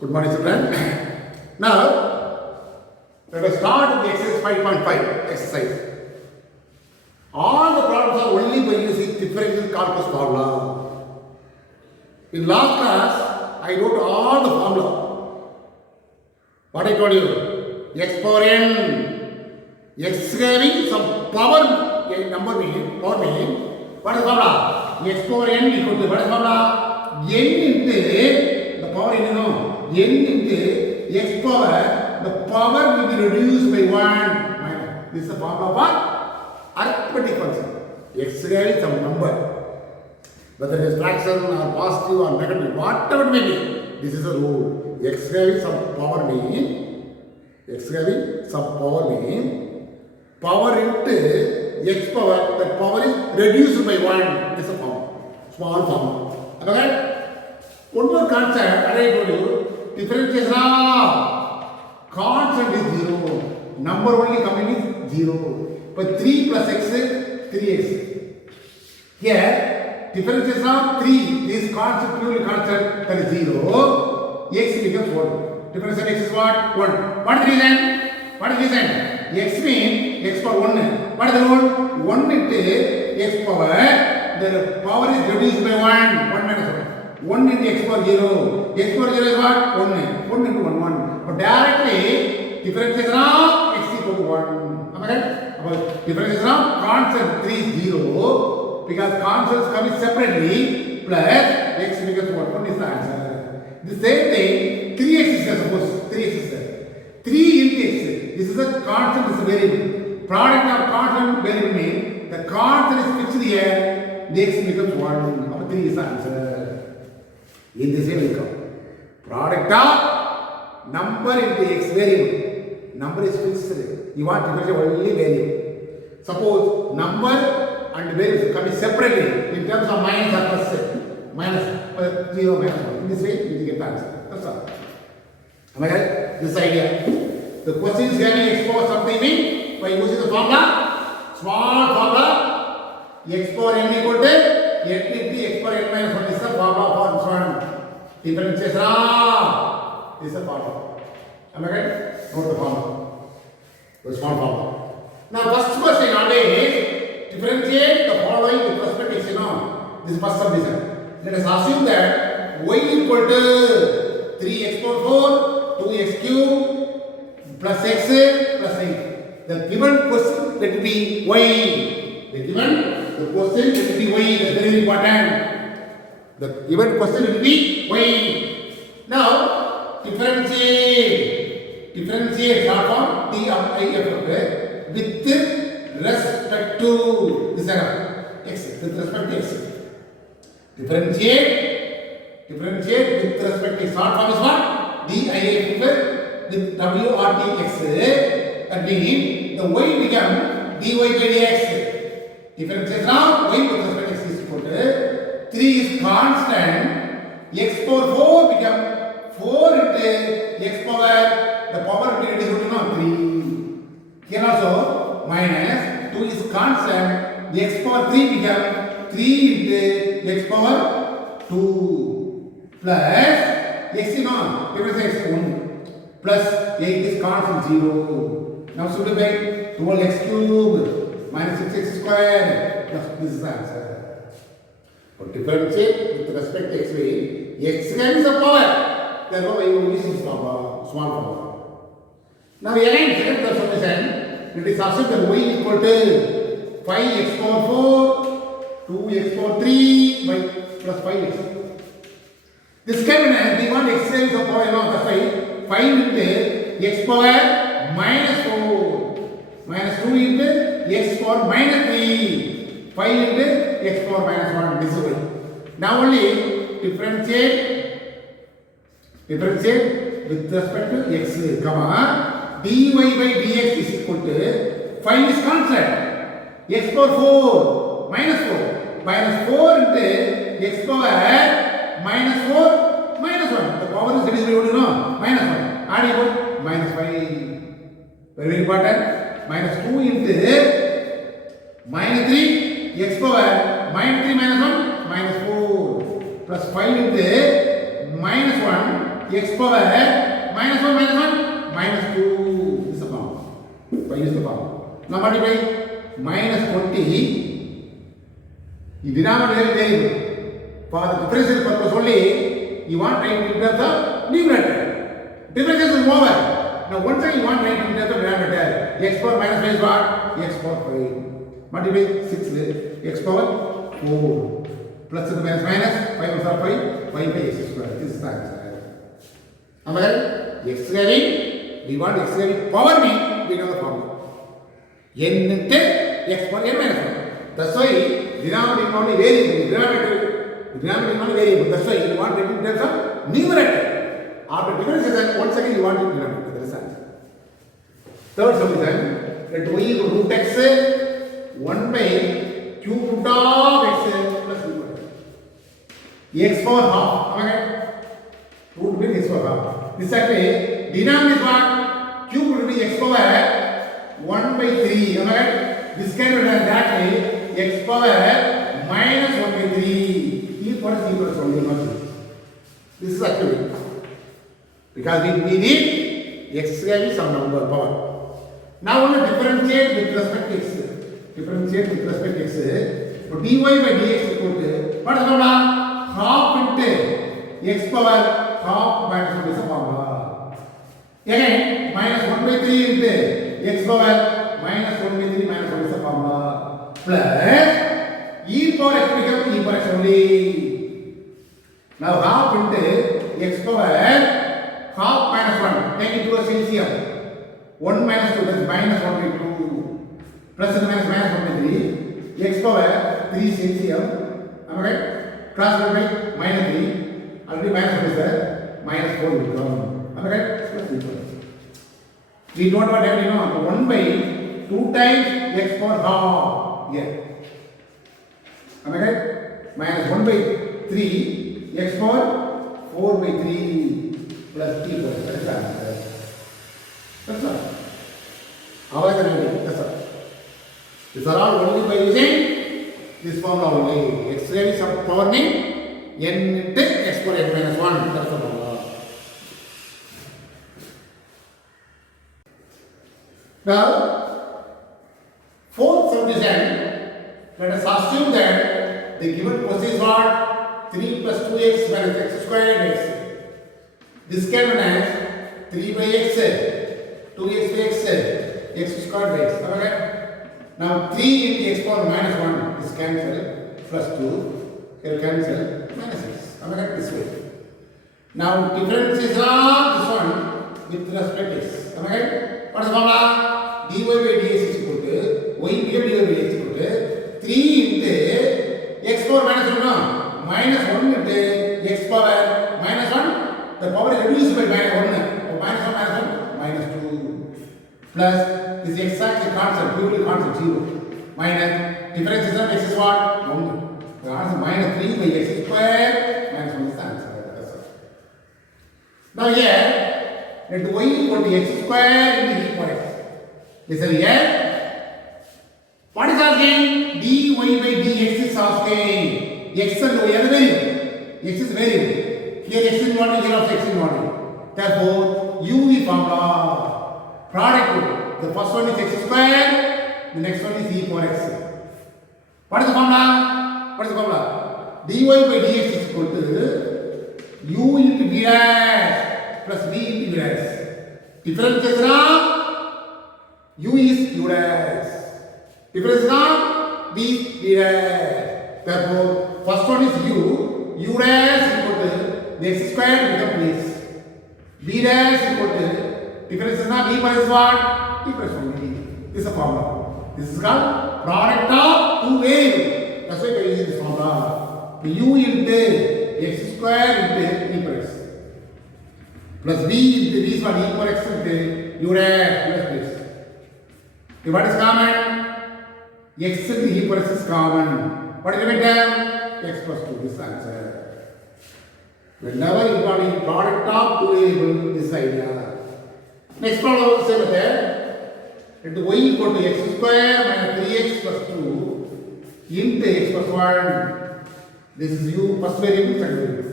Good morning, children. Now, let us start with the exercise 5.5 exercise. All the problems are only by using differential calculus formula. In last class, I wrote all the formula. What I told you? X power n. X having some power, a number mean, power mean. What is the formula? X power n equal to what is the formula? N into the power n, n into x power, the power will be reduced by 1 minus. This is the formula of arithmetic function. X having some number, whether it is fraction or positive or negative, whatever it may be, this is a rule. X having some power mean, x having some power mean, power into x power, that power is reduced by 1. This is a formula, small formula. Okay? One more concept, I told you, differentiation of constant is 0. Number only coming is 0. But 3 plus x is 3x. Here, differentiation of 3, this constant, purely constant, that is 0. X becomes 1. Difference of x is what? 1. What is the reason? What is the reason? X means x power 1. What is the rule? 1 into x power, the power is reduced by 1. 1 minus 1. 1 into x power 0. X power 0 is what? 1. 1 into 1, 1. But directly, differentiation of x equal to 1. Am I right? About differentiation of constant 3 is 0. Because constants come separately, plus x becomes 1. 1 is the answer. The same thing, 3x is there, suppose 3x is there. 3 into x. This is a constant, this is a variable. Product of constant variable means the constant is fixed here, the x becomes 1. About 3 is the answer. In this way will come. Product of number into x variable. Number is fixed. You want to measure only variable. Suppose number and variables come separately in terms of minus or plus. Minus 0, minus 1. In this way, you will get the answer. That's all. Am I right? This idea. The question is having x power something mean by using the formula, small formula, x power n equal to n into x power n minus 1 is the formula for this one. Differentiation of this is the formula. Am I right? Note the formula. The small formula. Now, first question always differentiate the following with respect to x. This is first subdivision. Let us assume that y equal to 3x power 4, 2x cube plus x plus 8. The given question let it be y. The question let it be y. That's very important. The given question will be y. Now, differentiate short form t of I f with respect to this x, with respect to x. Differentiate with respect to short form is what? D I f with w or t x. That means the y become dy by dx. Differentiation of y with respect to x is equal to 3 is constant, x power 4 become 4 into x power, the power will be reduced to 3. Here also minus 2 is constant, x power 3 become 3 into x power 2 plus x is on, difference x 1 plus 8 is constant 0. Now simplify 12x cube minus 6x square plus this is the answer. For differentiate with respect to x way, x is a power. Therefore, I will use this small formula. Now, again, second substitution, it is assumed that y equal to 5x power 4, 2x power 3 by plus 5x. This can be one x is a power, that's why 5 into x power minus 4 minus 2 into x power minus 3. 5 into x power minus 1 this way. Now only differentiate with respect to x, comma, dy by dx is equal to 5 is constant, x power 4 minus 4 into x power minus 4 minus 1. The power is reduced by minus 1. Add equal minus 5. Very important. Minus 2 into minus 3. X power minus 3 minus 1 minus 4 plus 5 into minus 1 x power minus 1 minus 2. This is the form. By use the form. Now multiply minus 20. The denominator is variable. For the differential purpose only, you want to write in terms of numerator. Differential is over. Now one time you want to write in terms of denominator. X power minus 5 is what? X power 5. Multiply 6 x power 4. Plus and minus 5 is 5 by x square. This is the answer. Am I right? X having, we want x having power mean, we know the formula. N into x power n minus 1. That's why denominator is only variable. Denominator is only variable. That's why you want it in terms of numerator. After differentiation, once again you want it in denominator. That is the answer. Third solution, let y equal to root x 1 by cube root of x plus b. X power half. Am I right? Root will be x power half. This actually denominator is what? Cube will be x power 1 by 3. Am I right? This can be done that way. X power minus 1 by 3. E power is equal to 1. This is actually because we need x having some number power. Now we will differentiate with respect to x. Differentiate with respect to x. So dy by dx is equal to what is the formula? Half into x power half minus 1 is the formula. Again minus 1 by 3 into x power minus 1 by 3 minus 1 is the formula. Plus e power x becomes e power x only. Now half into x power half minus 1. Take it to a LCM. 1 minus 2 that is minus 1 by 2. Plus and minus 1 by 3. X power 3 LCM. Am I right? Cross by minus 3. Already minus 1 is there. Minus 4 will come. Am I right? Plus 3. We don't want every no. 1 by 2 times x power half. Yeah. Am I right? Minus 1 by 3 x power 4 by 3 plus 3 power. That is the answer. That's all. How are you? That's all. These are all only by using this formula only. X having some power name n into x power n minus 1. That's the formula. Now, fourth solution, let us assume that the given question is what? 3 plus 2x minus x squared x. This can be as 3 by x, 2x by x, x squared by x. Okay? Now 3 into x power minus 1 is cancel, plus 2, here cancel, minus x. Okay? This way. Now differences are this one with respect to x. Okay? What is the formula? dy by dx is equal to y dy by dx is equal to 3 into x power minus 1 no? Minus 1 into x power minus 1. The power is reduced by minus 1. So minus 1 minus 1 minus 2 plus this exactly constant, purely constant 0 minus difference is x is what? 1. The answer minus 3 by x square minus 1 is the answer. That's all. Now here let y equal to x square into e power x. This is here. What is asking? dy by dx is asking. X and y are variable. X is variable. Here x is not here of x is not. Therefore, u is formula. Product. The first one is x square. The next one is e power x. What is the formula? What is the formula? dy by dx is equal to u into b dash plus b into b dash. Difference is now u is u dash. Difference is now b is b dash. Therefore, first one is u dash equal to the x square becomes x. B dash equal to difference is now b plus what? E plus 1. This is a formula. This is called product of two variables. That's why we are using this formula. The u into x square into e plus plus b into b is what? E power x into u dash plus this. What is common? X into e power x is common. What is the term? X plus 2. This answer. Whenever you got a product of two variables, this idea. Next problem also say that let y equal to x square minus 3x plus 2 into x plus 1. This is u first variable, second variable.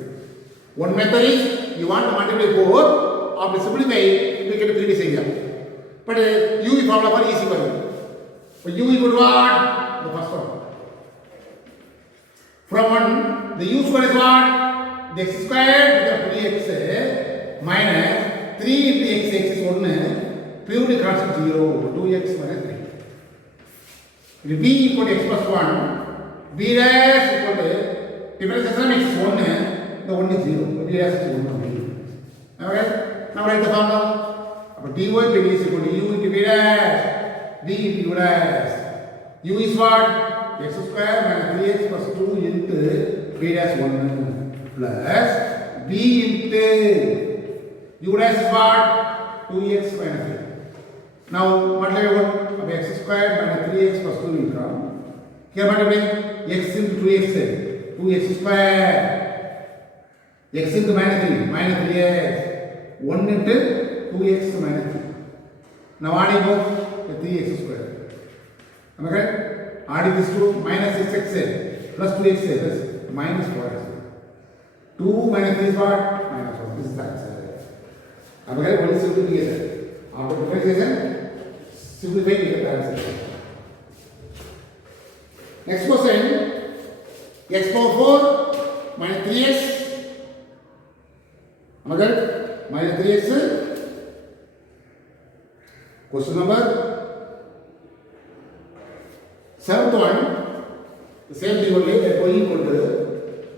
One method is you want to multiply 4, after simplify, you get the previous area. But u is formula for easy for you. But u equal to what? The first one. From 1, the u square is what? The x square becomes 3x minus 3 into x is 1, purely constant 0, 2x minus 3. If b equal to x plus 1, b dash equal to difference x is 1, the 1 is 0, b dash is 1 only. Okay? Now write the formula. dy by d is equal to u into b dash, b into u dash. U is what? X square minus 3x plus 2 into b dash 1 plus b into u dash is what? 2x minus 3. Now multiply what? X square minus 3x plus 2 will come. Here multiply x into 2x, 2x square. X into minus 3, minus 3x. 1 into 2x minus 3. Now adding both the 3x square. Am I correct? Adding this to minus 6x plus 2x plus minus 4x. 2 minus 3 is what? Minus 1. This is the answer. Am I correct? What is simplification? After differentiation, simplify you get the answer. Next question. X power 4 minus 3x. Am I correct? Minus 3x. Question number 7th one, the same thing only, that y equal to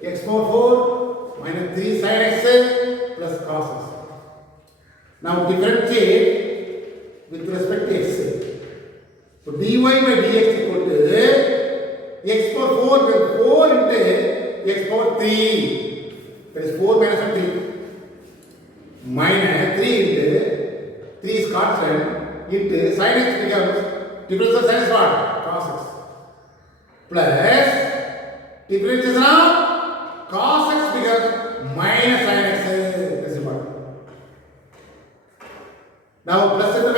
x power 4 minus 3 sin x plus cos x. Now differentiate with respect to x. So dy by dx equal to x power 4 with 4 into x power 3. That is 4 minus 3. Minus 3 into 3 is constant into sin x becomes difference of sin is what? Cos x. Plus difference is now cos x becomes minus sin x. This is what. Now plus into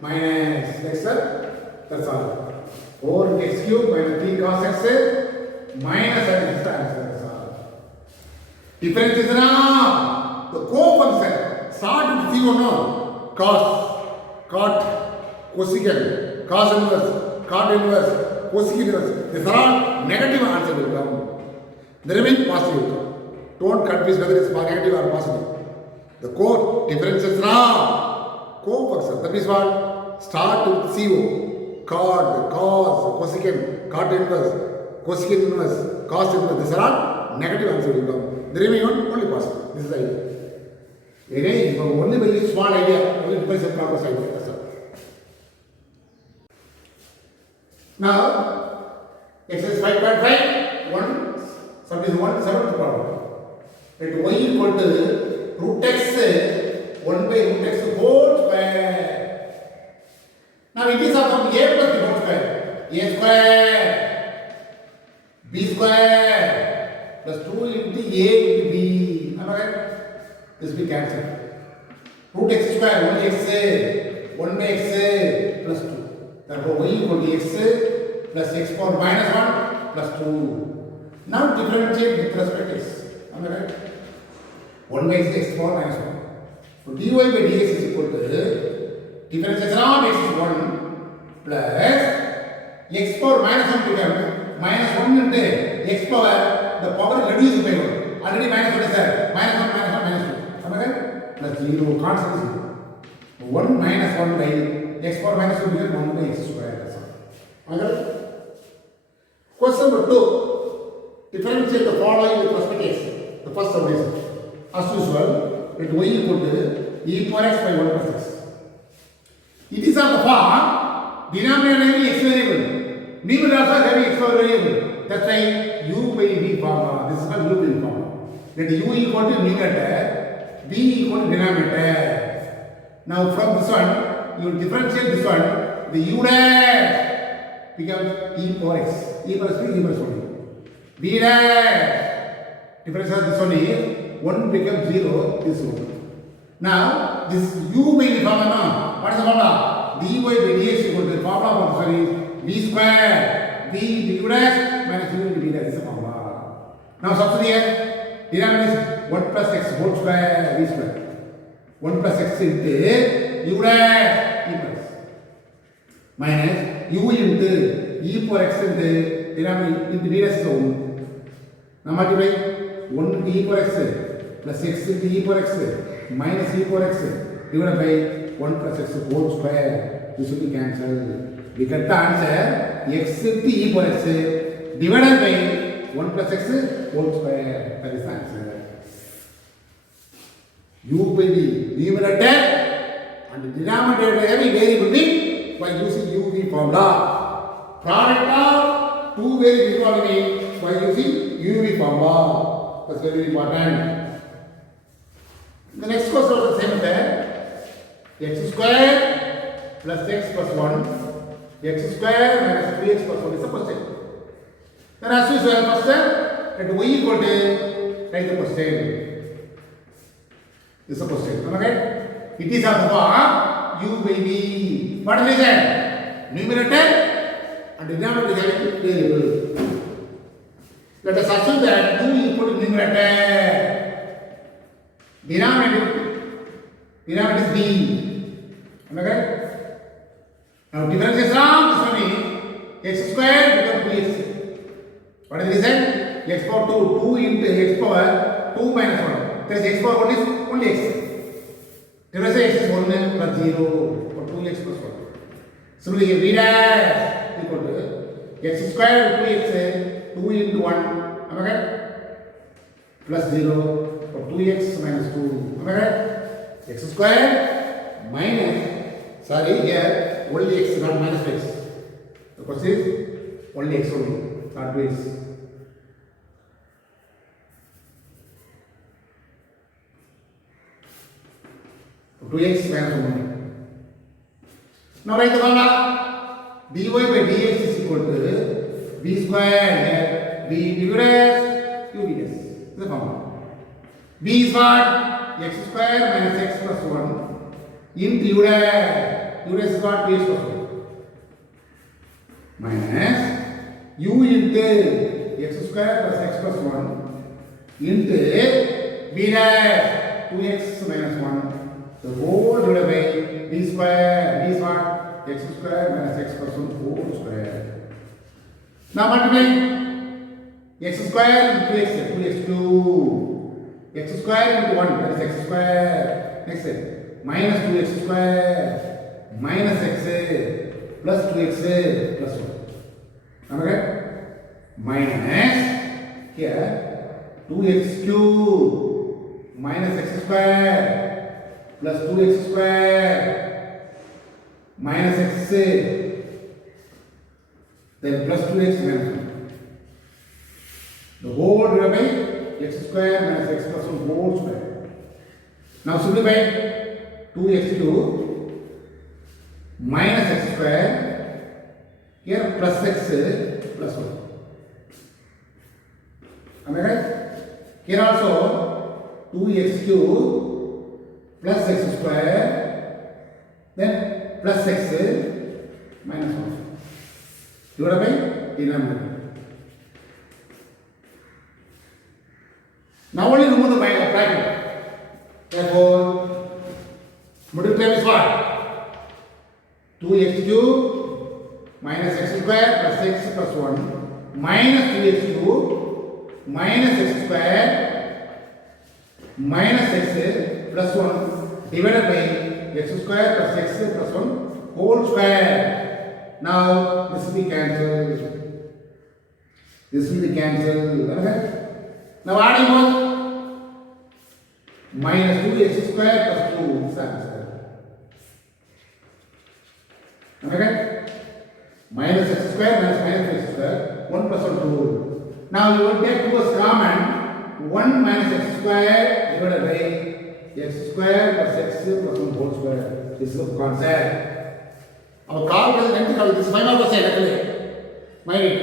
minus x, that's all. 4 x cube minus 3 cos x minus sin x, that's all. Difference is now the co-function. Start with 0, no? Cos, cot, cosecant, cos inverse, cot inverse, cosecant inverse. These are all negative answer will come. The remaining positive will come. Don't confuse whether it's negative or positive. The differences now co-function. That means what? Start with CO, cot, cos, cosecant, cot inverse, cosecant inverse, cos inverse. These are all negative answer will come. The remaining one only positive. This is the idea. Again, only by this small idea, only depends on proper side. That's all. Now, exercise 5.5, 1, subdivision 1, 7th problem. Let y equal to root x, 1 by root x whole square. Now, it is of a plus b whole square. A square, b square, plus 2 into a into b. Am I right? This will be cancelled. Root x square, 1 by x plus 2. Therefore, y equal to x plus x power minus 1 plus 2. Now differentiate with respect to x. Am I right? 1 by x power minus 1. So dy by dx is equal to differentiation of x is 1 plus x power minus 1 becomes minus 1 into x power, the power reduced by 1. Already minus 1 is there. Minus 1, minus 1, minus 2. Plus 0, constant 0. 1 minus 1 by x power minus 2 becomes 1 by x square. That's all. Okay? Question number 2. Differentiate the following with respect to x. The first subdivision. As usual, let y equal to e power x by 1 plus x. It is of the form denominator having x variable. Numerator also having x variable. That's why u by v formula. This is called u by v formula. Let u equal to numerator. B equal to denominator. Now from this one, you will differentiate this one. The u dash becomes e power x. E plus b, e plus 1. B dash differentiate this one is 1 becomes 0. This one. Now this u by the formula. What is the formula? dy by dx equal to the formula for this one is b square b u dash minus u into b dash is the formula. Now substitute here. denominator is 1 plus x whole square v square. 1 plus x into u dash e plus minus u into e power x into denominator into d dash is 1. Now multiply 1 into e power x plus x into e power x minus e power x divided by 1 plus x whole square. This will be cancelled. We get the answer x into e power x divided by 1 plus x whole square. That is the answer. U by the numerator and the denominator every variable mean by using UV formula. Product of two variables equality by using UV formula. That's very important. The next question is the same method. X square plus x plus 1. X square minus 3x plus 1 is the question. Then as usual, first let y equal to write the question. This is a question. Okay? It is of the form u by v. What is it? Numerator and denominator is having variable. Let us assume that u equal to numerator. Denominator is b. Okay? Now difference is from this one is x square become 2x. What is the reason? X power 2. 2 into x power 2 minus 1. That is x power 1 is only x. Difference x is 1 plus 0 or 2x plus 1. Similarly, v dash equal to x square 2x 2 into 1. Am I right? Plus 0 or 2x minus 2. Am I right? X square minus, sorry, here only x, not minus x. The question is only x only, not 2x. 2x minus 1. Now write the formula. dy by dx is equal to b square b divided u ds. This is the formula. b is what? X square minus x plus 1 into u dash. U dash is what? 2x plus 1 minus u into x square plus x plus 1 into b dash 2x minus 1. The whole divided by b square. B is what? X square minus x plus 1 whole square. Now multiply x square into x, 2x 2. X square into 1, that is x square. Next minus 2x square minus x plus 2x plus 1. Am I right? Minus here 2x cube minus x square plus 2x square minus x then plus 2x minus 1. The whole divided by x square minus x plus 1 whole square. Now simplify 2x cube minus x square here plus x plus 1. Am I right? Here also 2x cube plus x square then plus x minus 1 divided by denominator. Now only remove the bracket. Therefore, middle term is what? 2x cube minus x square plus x plus 1 minus 2x cube minus x square minus x plus 1 divided by x square plus x plus 1 whole square. Now this will be cancelled. This will be cancelled. Okay? Now adding both. Minus 2x square plus 2 is the answer. Am I right? Minus x square minus x square 1 plus 1 2. Now you will take 2 as common. 1 minus x square divided by x square plus x plus 1 whole square. This is the concept. Our call is length call. This is 5% actually. Mind.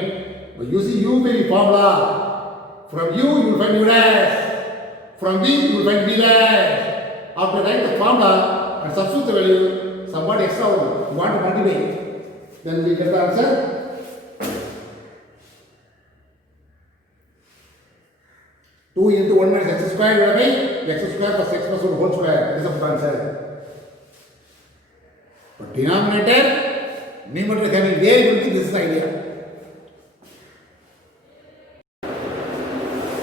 By using u by formula, from u you will find u dash. From b you will find b dash. After write the formula and substitute the value, somewhat extra you want to multiply. Then we get the answer. 2 into 1 minus x square divided by x square plus x plus 1 whole square. This is the answer. But denominator, numerator having variability, this is the idea.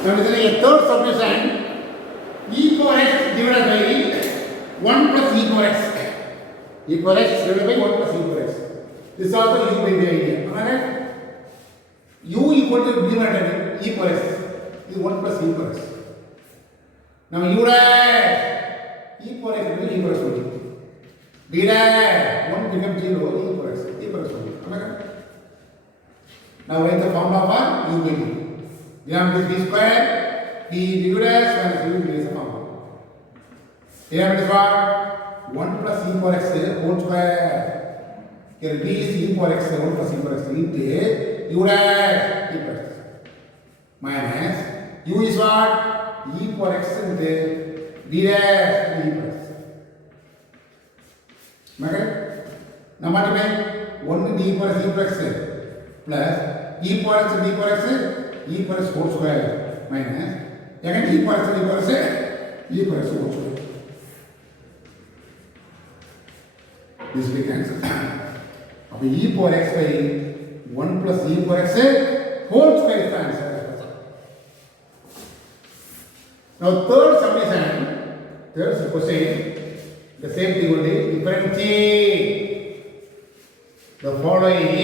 Now this is a third subdivision. E power x divided by 1 plus e power x. E power x divided by 1 plus e power x. This is also u by the idea. Alright? U equal to numerator e power x. This is 1 plus e power x. Now u dash e power x will be e power x only. B dash 1 becomes 0 e power x. E power x only. Alright? Now write the formula for u by d. Denominator is b square. D du dash minus u is the formula. Denominator is what? 1 plus e power x whole square. Here d is e power x 1 plus e power x into u dash e power x minus u is what? E power x into d dash e power x. Okay? Now multiply 1 d power x e power x plus e power x d power x e power x whole square minus again e power x whole square. This we cancel. Now e power x by 1 plus e power x whole square is the answer. Now third subdivision, third question, the same thing only, differentiate the following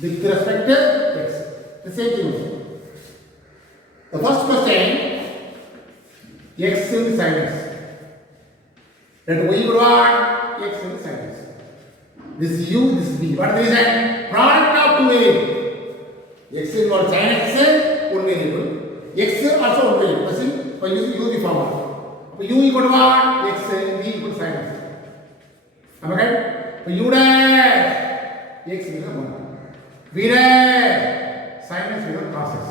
with respect to x. The same thing also. The first question, x in sin x. That y equal to what? X in sin x. This is u, this is b. What is the reason? Product of two variables. X is what? Sin x is one variable. X is also one variable. By using u the formula. U equal to what? X, b equal to sin x. Am I right? So u dash x becomes 1. B dash sin x becomes cos x.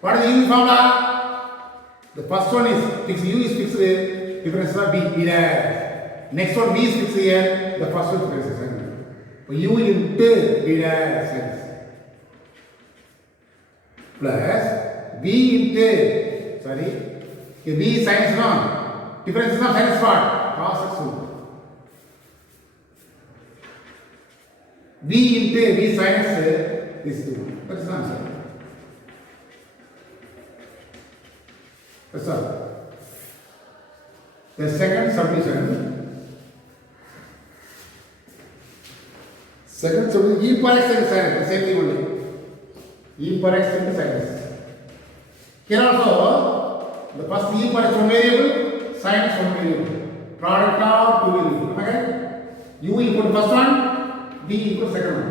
What is the u formula? The first one is fixed. U is fixed. Difference of b dash. Next one b is fixed here. The first one difference is sin. So u into b dash sin x plus b into b sin x wrong. Difference is not sin x what? Cos x. B into b sin x is 2. That is the answer. That's all. The second subdivision, e power x and sin x, the same thing only. E power x into sin x. Here also, the first e power x one variable, sin x one variable. Product of two variables. Okay? U equal to first one, b equal to second one.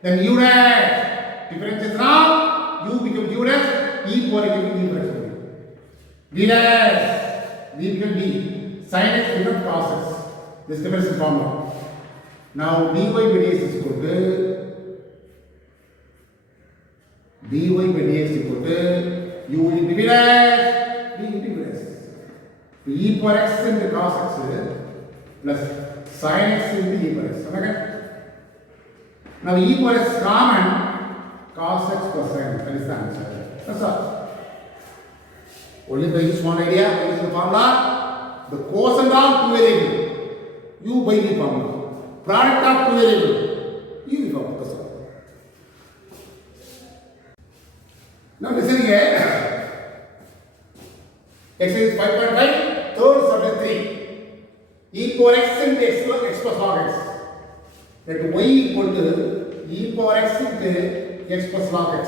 Then u dash, difference is now, u becomes u dash, e power x becomes e power x. B dash, b becomes b, sin x becomes cos x. This difference is formula. Now dy by dx is equal to u into b dash, b into b dash. E power x into cos x plus sin x into e power x. Okay? Now e power x is common, cos x plus sin x. That is the answer. That's all. Only by this one idea, what is the formula? The quotient of two variables, u by the formula. Product of two variables, u the formula. That's all. Now listen here. Exercise 5.5, third subject 3. E power x into x plus log x. That y equal to e power x into x plus log x.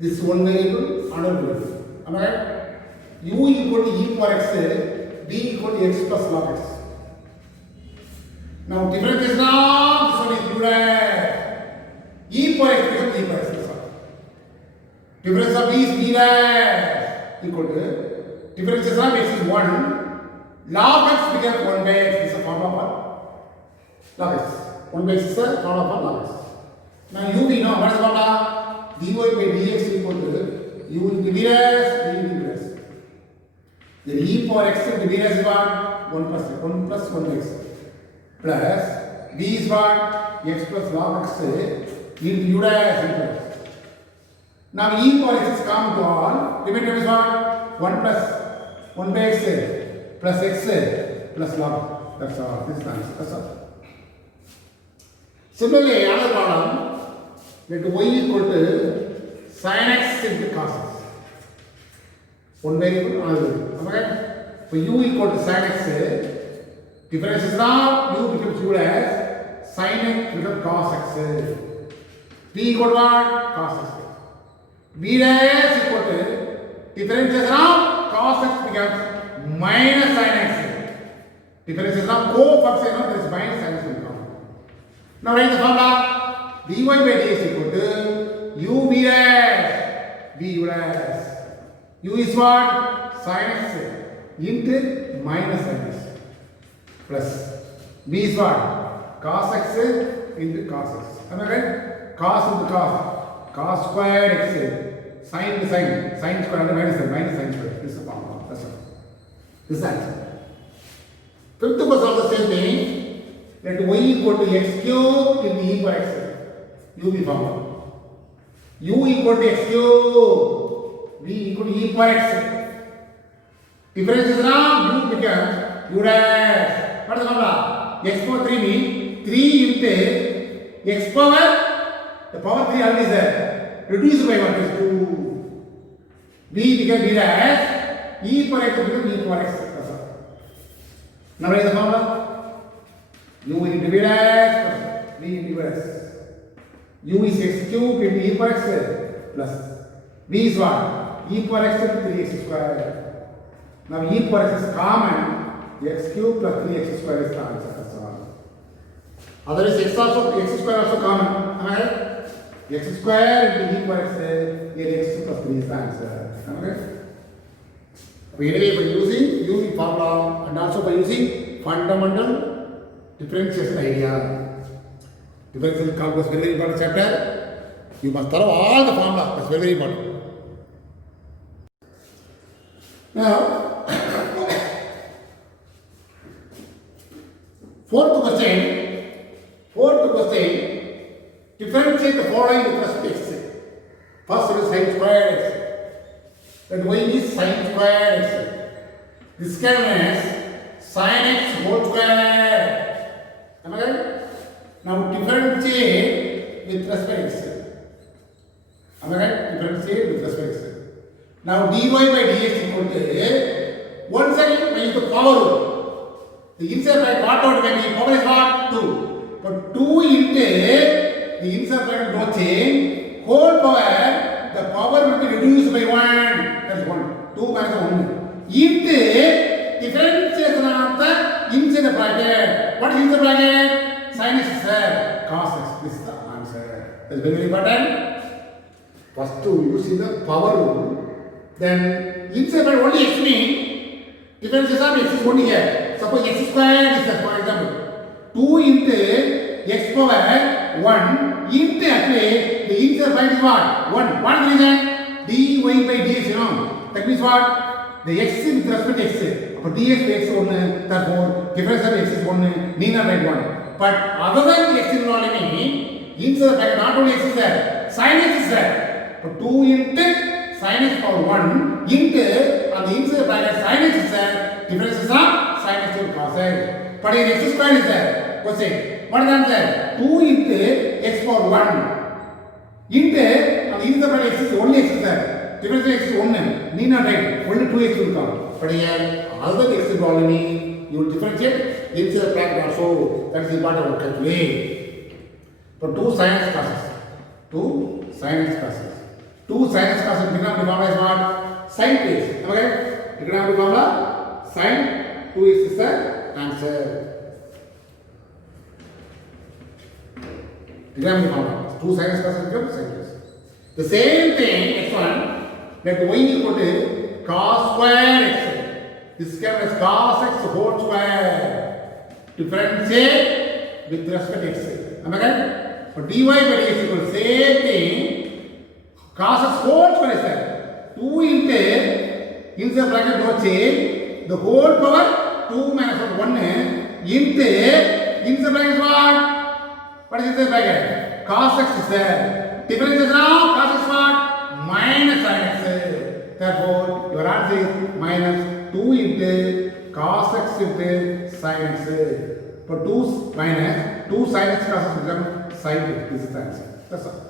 This one variable, another variable. Am I right? U equal to e power x, b equal to x plus log x. Now difference is now, this one is u dash. E power x becomes e power x. Difference of b is b dash equal to, difference is now x is 1. Log x becomes 1 by x. This is a formula for log x. 1 by x is a formula for log x. Now u we know, what is the formula? dy by dx equal to u into b dash, b into b dash. Then e power x into b dash is what? 1 plus 1 by x plus V is what? X plus log x into u dash into x. Now e power x is common to all. Remainder is what? 1 plus 1 by x plus x plus log. That's all. This is the answer. That's all. Similarly, another problem. Let y equal to sin x into cos x. One variable, another variable. Okay? For u equal to sin x, difference is now u becomes u as sin x becomes cos x. B equal to what? Cos x. B dash equal to difference is now cos x becomes minus sin x. Difference is now co-function, there is minus sin x will come. Now write the formula. dy by dx equal to u b dash b u dash. U is what? Sin x into minus sin x plus b is what? Cos x into cos x. Am I right? Cos into cos squared x, sin into sin squared minus sin squared. This is the formula. That's all. This is the answer. Fifth question of the same thing. Let y equal to x cube in the e power x. U be formula. U equal to x cube. V equal to e power x. Difference is now u becomes u dash. What is the formula? X power 3 means 3 into x power. The power 3 already is there. Reduced by what is 2. V becomes v dash. E power x becomes e power x. That's all. Now write the formula. U into v dash plus v into v dash. U is x cube into e power x plus v is what? E power x into 3x square. Now e power x is common. X cube plus 3x square is the answer. That's all. Otherwise x square also common. Am I right? X square into e power x, here x plus 3 is the answer. Am I right? Anyway, by using u formula and also by using fundamental differentiation idea. Differential calculus is very important chapter. You must follow all the formula. That's very important. Now, fourth question, differentiate the following with respect to x. First it is sin squared x. Then y is sin squared x. This can be as sin x whole square. Am I right? Now differentiate with respect to x. Am I right? Differentiate with respect to x. Now dy by dx equal to, once again when you use the power rule, the inside bracket what out when the power is what? 2. But 2 into the inside bracket no change, whole power, the power will be reduced by 1. That's 1. 2 minus 1. Into differentiation of the inside bracket. What is inside bracket? Sin x square, cos x. This is the answer. That's very important. First to using the power rule. Then inside bracket only x means differentiation of x is only here. Suppose x squared is there, for example. 2 into x power 1 into actually the inside bracket is what? 1. What is the reason? dy by dx, you know. That means what? The x with respect to x. But dx by x 1, therefore difference of x is 1, need not write 1. But other than x involved in inside the bracket, not only x is there, sin x is there. But 2 into sin x power 1 into on the inside bracket sin x is there, difference is not sin x to cos x. But here x square is there. Question. What is the answer? 2 into x power 1 into on the inside bracket x is only x is there. Difference x is 1. Need not write. Only 2x will come. But here other x involved in you will differentiate inside the bracket also. That is important to calculate. But 2 sin x cos. 2 sin x cos. 2 sin x cos economic formula is what? Sin 2x. Okay? Economic formula sin 2x is the answer. Economic formula 2 sin x cos becomes sin 2x. The same thing x1, let y equal to cos square x. This is given as cos x whole square. Differentiate with respect to x. Am I right? For dy by dx equal to same thing. Cos x whole square is there. 2 into inside bracket no change. The whole power 2 minus 1 into inside bracket is what? What is inside bracket? Cos x is there. Difference is now cos x what? Minus sin x. Therefore, your answer is minus 2 into cos x into sin x. For 2 minus 2 sin x cos x become sin x. This is the answer. That's all.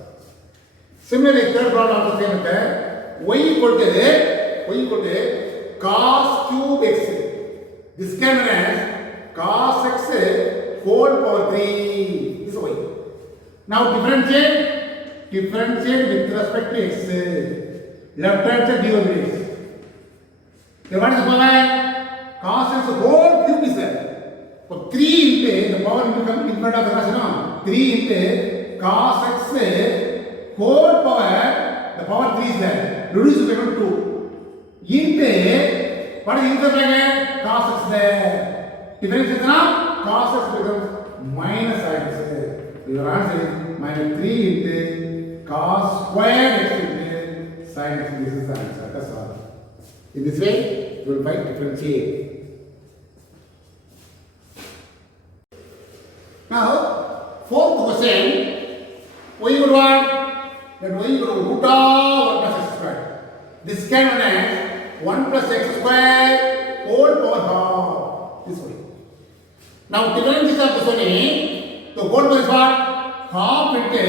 Similarly, third problem also same method. Y equal to cos cube x. This can be as cos x whole power 3. This is y. Now differentiate with respect to x. Left hand side d over x. Then what is the power? Cos x whole cube is there. So 3 into the power will become in front of the question. 3 into cos x whole power. The power 3 is there. Reduce to become 2. Into what is inside bracket? Cos x there. Difference is now cos x becomes minus sin x. Your answer is minus 3 into cos square x into sin x. This is the answer. That's all. In this way, you will find differentiate. Now, fourth question. Y equal to what? That y equal to root of 1 plus x square. This can be as 1 plus x square whole power half. This way. Now, difference is of this one. The whole power is what? Half into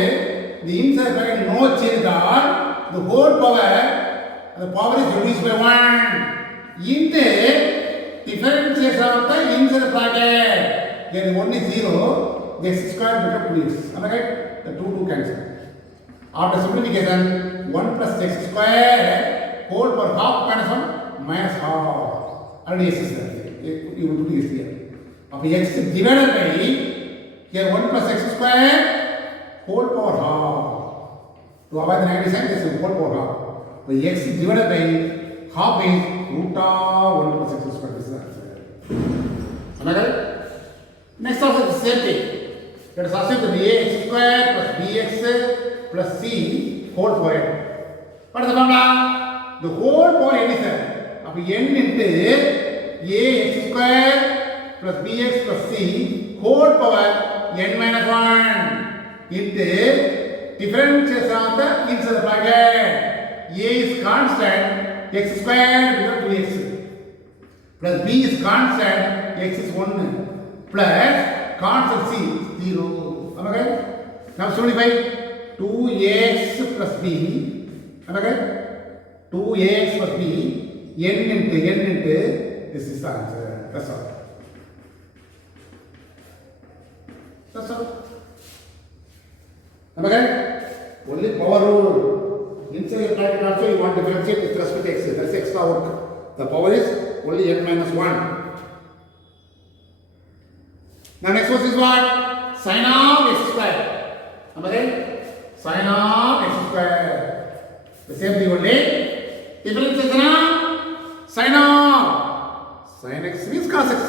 the inside bracket no change at the whole power. The power is reduced by 1 into differentiation of the inside bracket. Then 1 is 0. The x square becomes 2x. Am I right? The 2 cancel. After simplification, 1 plus x square whole power half minus 1 minus half. Already x is there. You will put this here. Of x divided by here 1 plus x square whole power half. To avoid the negative sign, this is whole power half. So x divided by half is root of 1 plus x square. This is the answer. Am I right? Next also the same thing. Let us assume that ax square plus bx plus c whole power n. What is the formula? The whole power n is there. Now n into ax square plus bx plus c whole power n minus 1 into differentiation of the inside the bracket. A is constant, x square becomes 2x plus b is constant, x is 1 plus constant c is 0. Am I right? Now simplify 2ax plus b. Am I right? 2ax plus b n into this is the answer. That's all. That's all. Am I right? Only power rule. Inside your bracket also you want to differentiate with respect to x. That's extra work. The power is only n minus 1. Now next one is what? Sin of x square. Am I right? Sin of x square. The same thing only. Difference is now sin of. Sin x means cos x.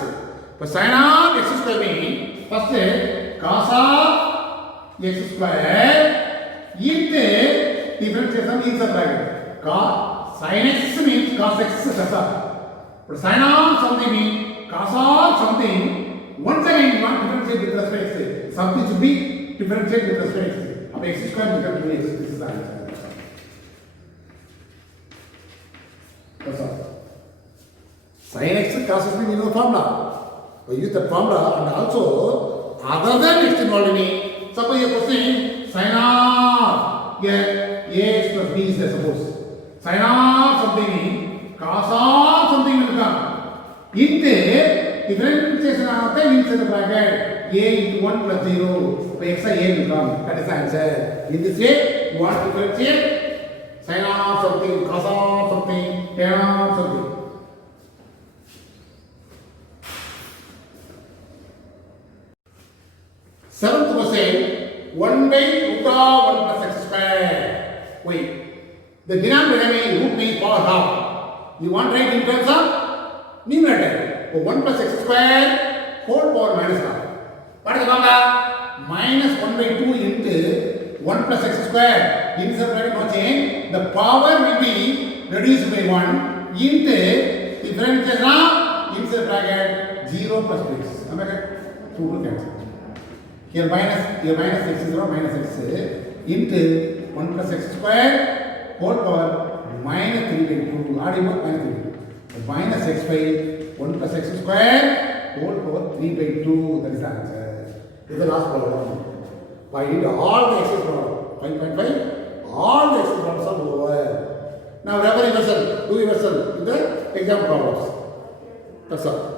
But sin of x square means first cos of x square into differentiation is a bracket. Sin x means cos x. That's all. But sin of something means cos of something. Once again, you want to differentiate with respect to x. Something should be differentiated with respect to x. Now, x square becomes 2x. This is the answer. That's all. Sin x and cos x means you know the formula. So use that formula and also other than x involved in it. Suppose you are questioning sin of ax plus b is there, suppose. Sin of something means cos of something will come. Into differentiation of the inside the bracket a into 1 plus 0. So x a will come. That is the answer. In this way, you want to differentiate sin of something, cos of something, tan of something. Seventh question, 1 by root of 1 plus x square. Wait, the denominator may root means power half. You want to write in terms of numerator. So 1 plus x square whole power minus half. What is the formula? Minus 1 by 2 into 1 plus x square. Inside bracket no change. The power will be reduced by 1 into differentiation of inside bracket 0 plus 2x. Am I correct? 2 to cancel. Here minus x is minus x into 1 plus x square whole power minus 3 by 2. Add minus 3 by 2. Minus x by 1 plus x square whole power 3 by 2. That is the answer. This is the last problem. Find all the x problem. 5.5. All the x problems are over. Now refer reversal. Do reversal in the exam problems. That's all.